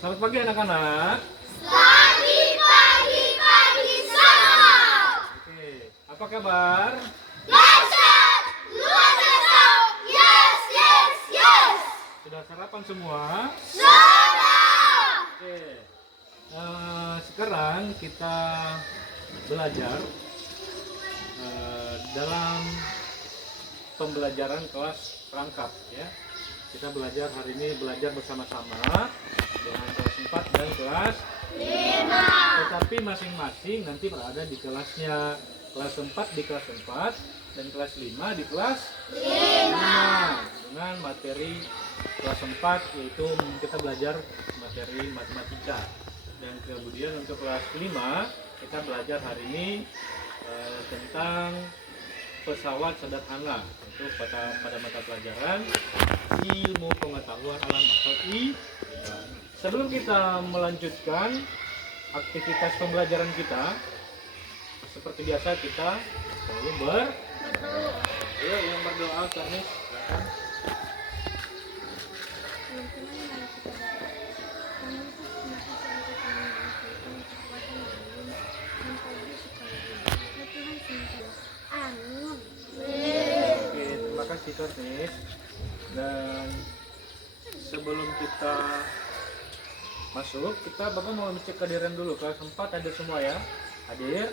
Selamat pagi anak-anak. Pagi, pagi, pagi, selamat. Oke, apa kabar? Dahsyat, luar biasa. Yes, yes, yes. Sudah sarapan semua? Sudah. Oke. Sekarang kita belajar dalam pembelajaran kelas perangkat ya. Kita belajar hari ini bersama-sama dengan kelas 4 dan kelas 5. Tetapi masing-masing nanti berada di kelasnya. Kelas 4 di kelas 4 dan kelas 5 di kelas 5. Dengan materi kelas 4 yaitu kita belajar materi matematika. Dan kemudian untuk kelas 5 kita belajar hari ini tentang pesawat sederhana, itu pada mata pelajaran ilmu pengetahuan alam atau IPA. Sebelum kita melanjutkan aktivitas pembelajaran kita, seperti biasa kita selalu yang berdoa Kanis, silakan. Oke, terima kasih Kanis. Dan sebelum kita masuk, kita Bapak mau cek kehadiran dulu. Kelas 4 ada semua ya? Hadir?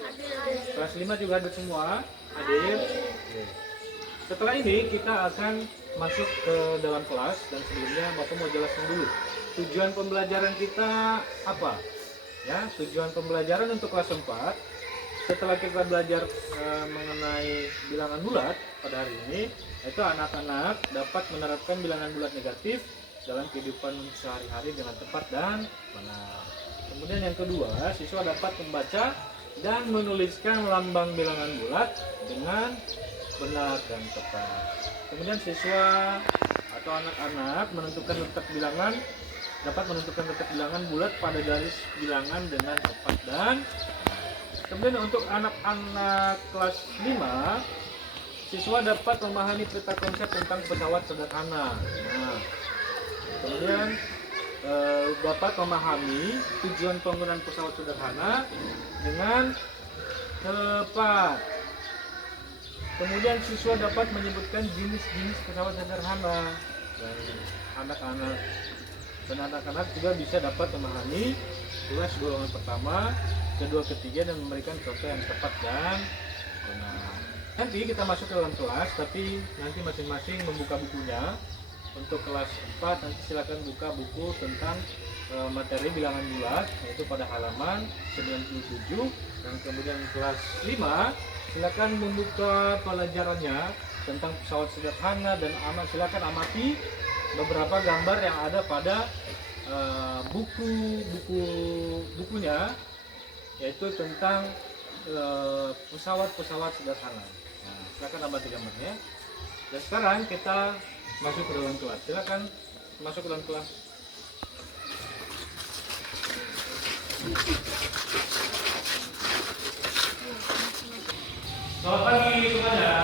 Kelas 5 juga ada semua? Hadir? Oke. Setelah ini kita akan masuk ke dalam kelas. Dan sebelumnya Bapak mau jelaskan dulu tujuan pembelajaran kita apa? Ya, tujuan pembelajaran untuk kelas 4, setelah kita belajar mengenai bilangan bulat pada hari ini, itu anak-anak dapat menerapkan bilangan bulat negatif dalam kehidupan sehari-hari dengan tepat dan benar. Kemudian yang kedua, siswa dapat membaca dan menuliskan lambang bilangan bulat dengan benar dan tepat. Kemudian siswa atau anak-anak dapat menentukan letak bilangan bulat pada garis bilangan dengan tepat dan kemudian untuk anak-anak kelas 5, siswa dapat memahami peta konsep tentang pesawat sederhana. Nah, kemudian dapat memahami tujuan penggunaan pesawat sederhana dengan tepat. Kemudian siswa dapat menyebutkan jenis-jenis pesawat sederhana. Dan anak-anak juga bisa dapat memahami tugas golongan pertama, kedua, ketiga, dan memberikan contoh yang tepat dan benar. Nanti kita masuk ke dalam kelas, tapi nanti masing-masing membuka bukunya. Untuk kelas 4 nanti silakan buka buku tentang materi bilangan bulat, yaitu pada halaman 97. Dan kemudian kelas 5 silakan membuka pelajarannya tentang pesawat sederhana dan silakan amati beberapa gambar yang ada pada bukunya, yaitu tentang pesawat-pesawat sederhana. Nah, silakan amati gambarnya. Dan sekarang kita masuk ke dalam kelas. Silakan masuk ke dalam kelas. Selamat pagi semuanya.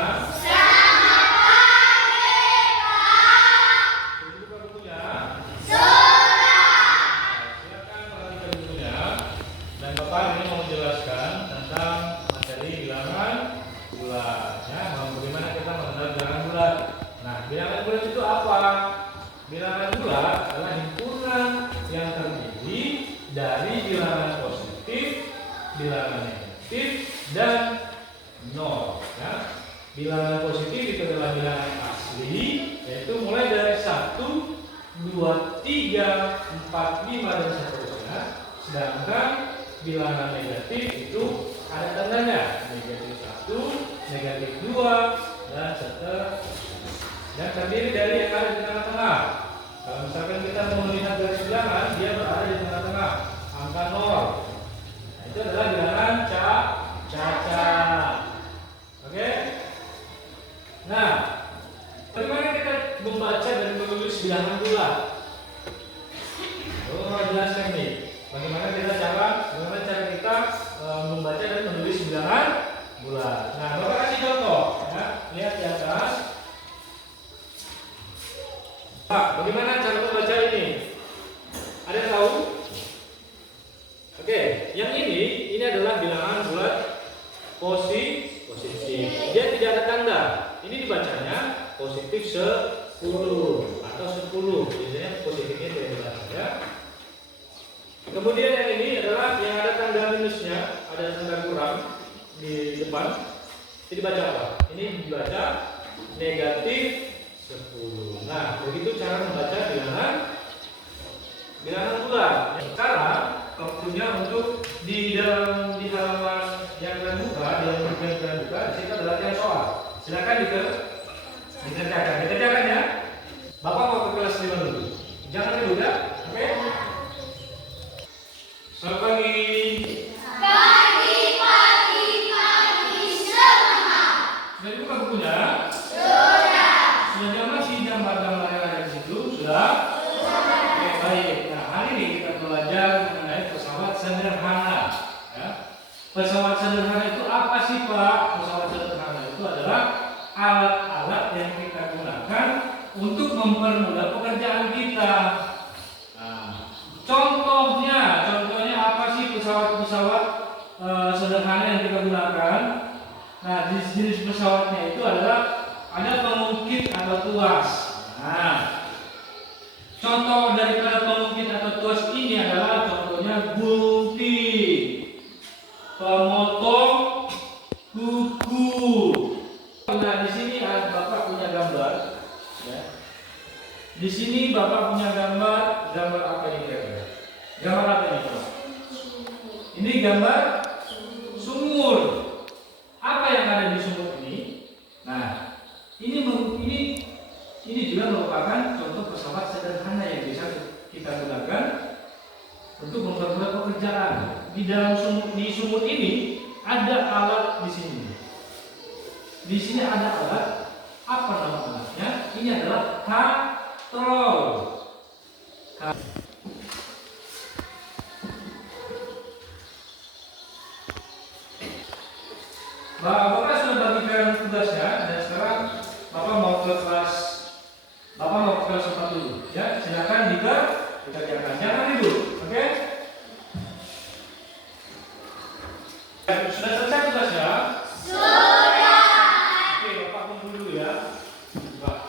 Bilangan bulat itu apa? Bilangan bulat adalah himpunan yang terdiri dari bilangan positif, bilangan negatif, dan nol. Ya. Bilangan positif itu adalah bilangan asli, yaitu mulai dari 1, 2, 3, 4, 5, dan seterusnya. Sedangkan bilangan negatif itu ada tandanya, negatif 1, negatif 2, dan seterusnya. Dan terdiri dari yang ada di tengah-tengah. Kalau misalkan kita mau melihat garis bilangan, dia berada di tengah-tengah, angka 0. Nah, itu adalah bilangan cacat. Oke? Nah, bagaimana kita membaca dan menulis bilangan bulat? Mau jelaskan nih, bagaimana cara kita membaca dan menulis bilangan bulat. Nah, Bapak kasih contoh, ya. Lihat di atas. Pak, bagaimana cara membaca ini? Ini adalah bilangan bulat positif. Dia tidak ada tanda. Ini dibacanya positif 10 atau 10. Biasanya positifnya tidak dibaca ya. Kemudian yang ini adalah yang ada tanda minusnya, ada tanda kurang di depan. Ini dibaca apa? Ini dibaca negatif 10. Nah, begitu cara membaca bilangan bulat. Sekarang waktunya untuk di halaman yang kalian buka, di sini ada latihan soal. Silakan dikerjakan ya. Bapak mau ke kelas 5 dulu. Jangan dulu ya. Oke? Selamat pagi. Pagi semangat. Sudah dibuka bukunya? Sudah. Sudah diamati gambar-gambar yang ada di situ? Sudah? Oke, baik. Nah, hari ini kita belajar mengenai pesawat sederhana. Ya. Pesawat sederhana itu apa sih, Pak? Pesawat sederhana itu adalah alat-alat yang kita gunakan untuk mempermudah pekerjaan kita. Nah, contohnya apa sih pesawat-pesawat sederhana yang kita gunakan? Nah, jenis pesawatnya itu adalah ada pengukit atau tuas. Nah, contoh daripada pengukit atau tuas ini adalah contohnya gunting, pemotong kuku. Nah, di sini Bapak punya gambar. Ya. Di sini Bapak punya gambar apa ini kira-kira? Gambar apa ini, Pak? Ini gambar sumur. Apa yang ada di sumur ini? Nah, ini juga merupakan contoh pesawat sederhana yang bisa kita gunakan untuk mempermudah pekerjaan. Di sumur ini ada alat di sini. Di sini ada alat. Apa nama alatnya? Ini adalah katrol. Bapak sudah bagikan tugasnya dan sekarang Bapak mau ke kelas 4 dulu. Ya, silakan dikerjakan. Jangan ribut, oke? Sudah selesai tugasnya? Sudah. Oke, Bapak tunggu dulu ya. Pak.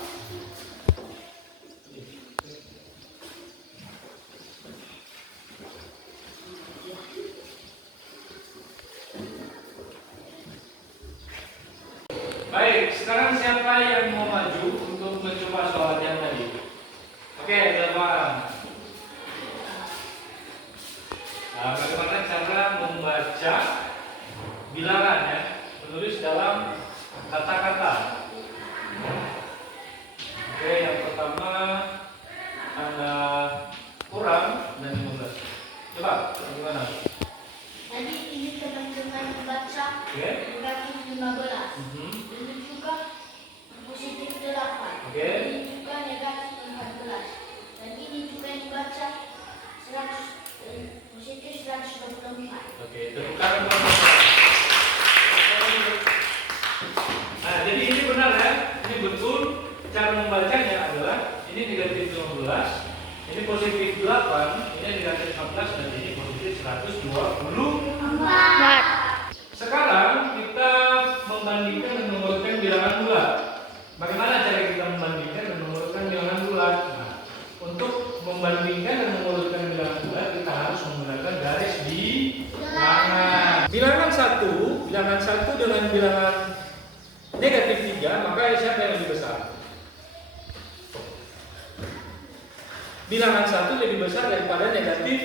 Baik, sekarang siapa yang mau maju untuk mencoba soal yang tadi? Oke, teman. Nah, bagaimana cara membaca bilangan ya? Menulis dalam kata-kata. Oke, yang pertama ada kurang dan 15. Coba, bagaimana? Tadi ini teman-teman membaca Oke. negatif 15. Mhm. Ini juga positif 8. Oke. Ini juga negatif 14. Dan ini juga yang dibaca 100, positif 124. Oke, tepuk tangan. Nah, jadi ini benar ya, ini betul. Cara membacanya adalah ini negatif 15, ini positif 8, ini negatif 14, dan ini positif 124. Sekarang kita membandingkan dan menurutkan bilangan bulat. Bagaimana cara kita membandingkan dan menurutkan bilangan bulat? Nah, untuk membandingkan dan menurutkan bilangan bulat kita harus menggunakan garis bilangan. Bilangan 1 dengan bilangan negatif 3, maka siapa yang lebih besar? Bilangan 1 lebih besar daripada negatif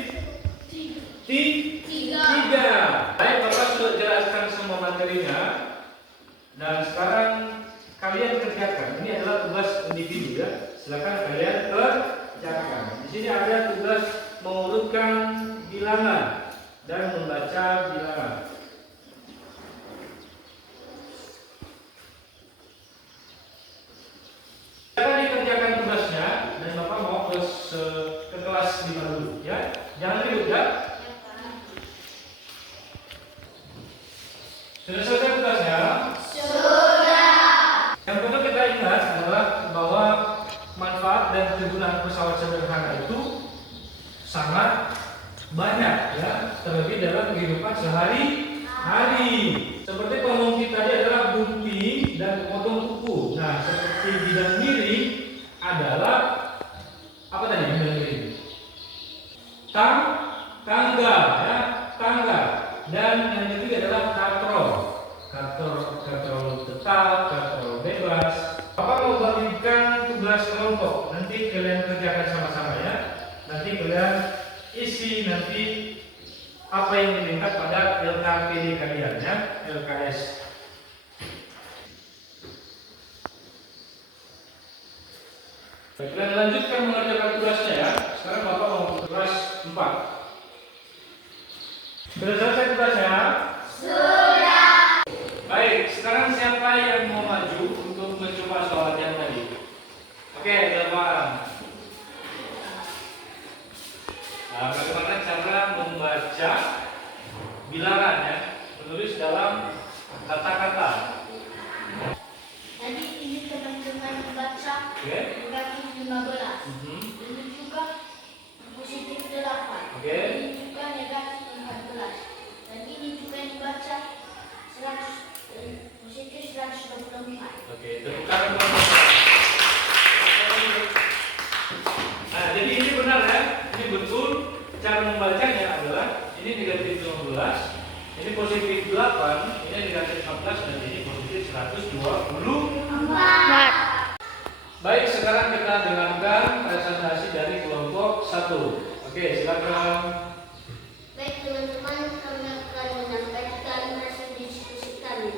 3. Baik, Bapak sudah jelaskan semua materinya. Dan sekarang kalian kerjakan. Ini adalah tugas individu ya. Silakan kalian kerjakan. Di sini ada tugas mengurutkan bilangan dan membaca bilangan. Silakan dikerjakan tugasnya dan Bapak mau ke kelas 5 dulu ya. Jangan ribut ya. Sudah selesai tugasnya? Sudah. Yang perlu kita ingat adalah bahwa manfaat dan kegunaan pesawat sederhana itu sangat banyak ya, terlebih dalam kehidupan sehari-hari. Seperti pengungsi tadi adalah gunting dan potong kuku. Nah, seperti bidang miring adalah apa tadi bidang miring? Tangga ya, tangga. Dan yang ketiga adalah katrol. Katrol tetap, katrol bebas. Bapak mau bagikan tugas kelompok. Nanti kalian kerjakan sama-sama ya. Nanti kalian isi nanti apa yang diminta pada LKPD kalian ya, LKS. Baik, kalian lanjutkan mengerjakan tugasnya ya. Sekarang Bapak mau tugas 4. Sudah selesai tugasnya? Sudah. Baik, sekarang siapa yang mau maju untuk mencoba soal yang tadi? Oke, teman. Nah, bagaimana cara membaca bilangan ya, menulis dalam kata-kata. Tadi ini teman-teman membaca negatif 15. Ini juga positif 8. Ini juga negatif 14. Dan ini juga dibaca 100, positif 124. Oke, tepuk tangan. Nah, jadi ini benar ya, ini betul. Cara membacanya adalah ini negatif 15, ini positif 8, ini negatif 14, dan ini positif 124. Baik, sekarang kita dengarkan presentasi dari kelompok 1. Oke, silakan. Baik teman-teman, kami akan menyampaikan hasil diskusi kami.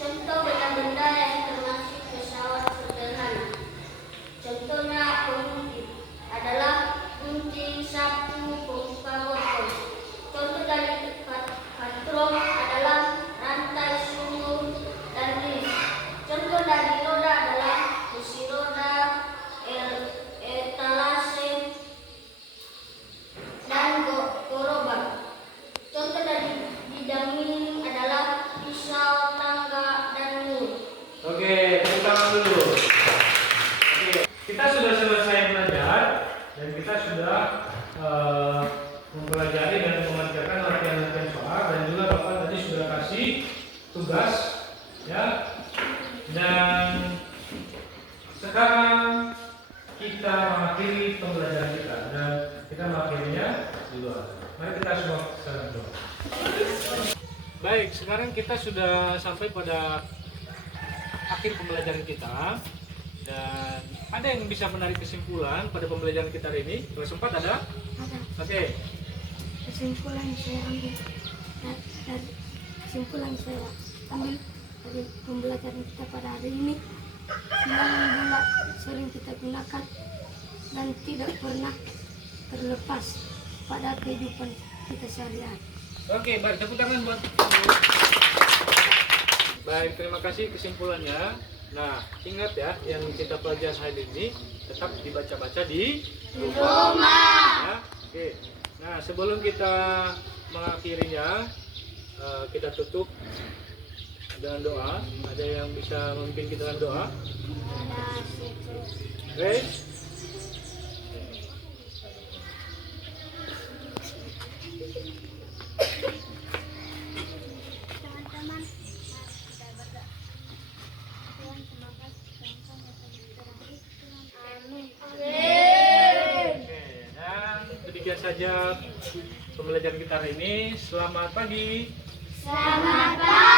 Contoh benda-benda yang termasuk pesawat sederhana. Contohnya penggunting adalah gunting, sapu, pompa botol. Contoh dari katrol adalah rantai sumur dan lis. Contoh dari roda adalah kursi roda, etalase, dan gerobak. Contoh dari bidang miring adalah pisau, tangga, dan mur. Oke, tepuk tangan dulu. Oke, kita sudah selesai belajar dan kita sudah mempelajari dan mengerjakan latihan-latihan soal, dan juga Bapak tadi sudah kasih tugas ya. Dan sekarang kita mengakhiri pembelajaran kita, dan kita mengakhirinya di luar. Mari kita semua sekarang berdoa. Baik, sekarang kita sudah sampai pada akhir pembelajaran kita, dan ada yang bisa menarik kesimpulan pada pembelajaran kita hari ini? Kelas 4 ada? Ada. Oke. Kesimpulan yang saya ambil dari kesimpulan saya ambil dari pembelajaran kita pada hari ini, semua bola sering kita gunakan dan tidak pernah terlepas pada kehidupan kita sehari-hari. Oke, baik, tepuk tangan buat. Baik, terima kasih kesimpulannya. Nah, ingat ya, yang kita pelajari hari ini tetap dibaca-baca di rumah. Ya, oke. Nah, sebelum kita mengakhirinya, kita tutup dengan doa. Ada yang bisa memimpin kita dengan doa? Oke. Teman-teman, kita berdoa. Tuhan, terima kasih Tuhan yang telah diterangkan. Amin. Oke, dan demikian saja pembelajaran kita hari ini. Selamat pagi. Selamat pagi.